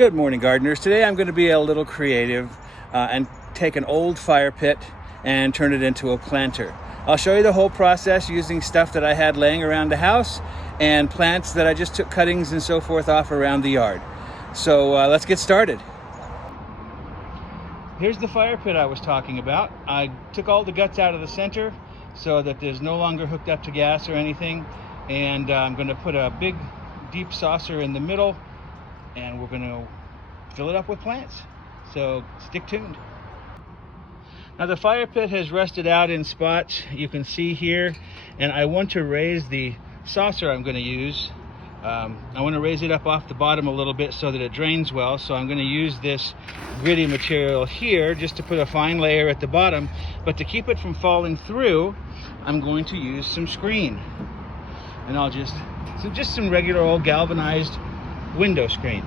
Good morning, gardeners. Today I'm going to be a little creative and take an old fire pit and turn it into a planter. I'll show you the whole process using stuff that I had laying around the house and plants that I just took cuttings and so forth off around the yard. So let's get started. Here's the fire pit I was talking about. I took all the guts out of the center so that there's no longer hooked up to gas or anything. And I'm going to put a big deep saucer in the middle, and we're going to fill it up with plants. So stick tuned. Now the fire pit has rusted out in spots, you can see here, and I want to raise the saucer I'm going to use. I want to raise it up off the bottom a little bit so that it drains well. So I'm going to use this gritty material here just to put a fine layer at the bottom, but to keep it from falling through, I'm going to use some screen. And I'll just some regular old galvanized window screen.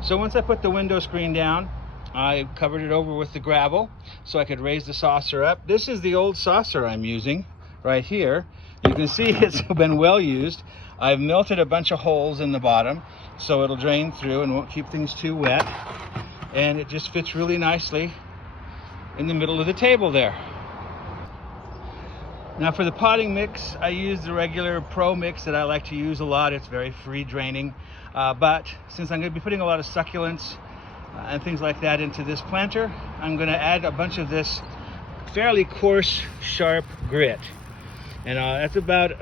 So once I put the window screen down, I covered it over with the gravel so I could raise the saucer up. This is the old saucer I'm using right here. You can see it's been well used. I've melted a bunch of holes in the bottom so it'll drain through and won't keep things too wet. And it just fits really nicely in the middle of the table there. Now for the potting mix, I use the regular Pro mix that I like to use a lot. It's very free draining. But since I'm going to be putting a lot of succulents and things like that into this planter, I'm going to add a bunch of this fairly coarse, sharp grit. And that's about,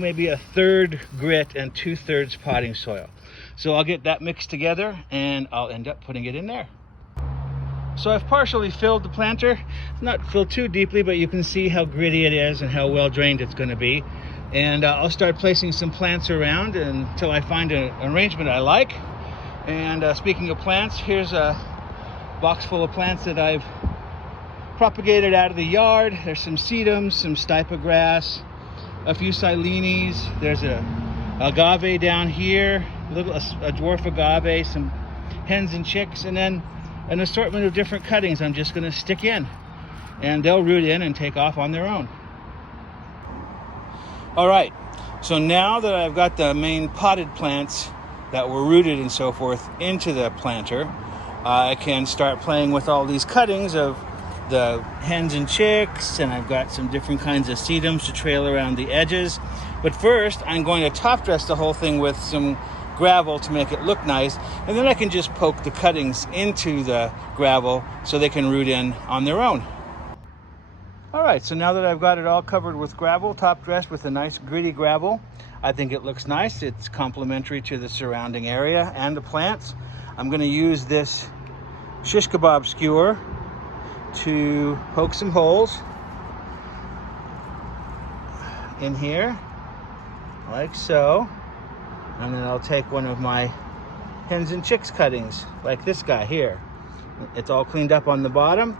maybe a third grit and 2/3 potting soil. So I'll get that mixed together and I'll end up putting it in there. So I've partially filled the planter, not filled too deeply, but you can see how gritty it is and how well drained it's going to be. And I'll start placing some plants around until I find an arrangement I like. And speaking of plants, here's a box full of plants that I've propagated out of the yard. There's some sedums, some stipa grass, a few silenes. There's a agave down here, a dwarf agave, some hens and chicks, and then an assortment of different cuttings I'm just going to stick in, and they'll root in and take off on their own. All right, so now that I've got the main potted plants that were rooted and so forth into the planter, I can start playing with all these cuttings of the hens and chicks, and I've got some different kinds of sedums to trail around the edges. But first, I'm going to top dress the whole thing with some gravel to make it look nice, and then I can just poke the cuttings into the gravel so they can root in on their own. All right, so now that I've got it all covered with gravel, top dressed with a nice gritty gravel, I think it looks nice. It's complementary to the surrounding area and the plants. I'm going to use this shish kebab skewer to poke some holes in here, like so. And then I'll take one of my hens and chicks cuttings, like this guy here. It's all cleaned up on the bottom,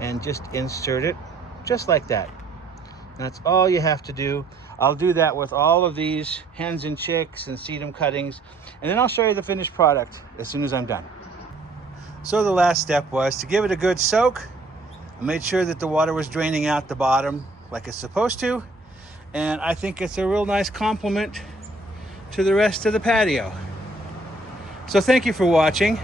and just insert it just like that. That's all you have to do. I'll do that with all of these hens and chicks and sedum cuttings, and then I'll show you the finished product as soon as I'm done. So the last step was to give it a good soak. I made sure that the water was draining out the bottom like it's supposed to, and I think it's a real nice complement to the rest of the patio. So thank you for watching.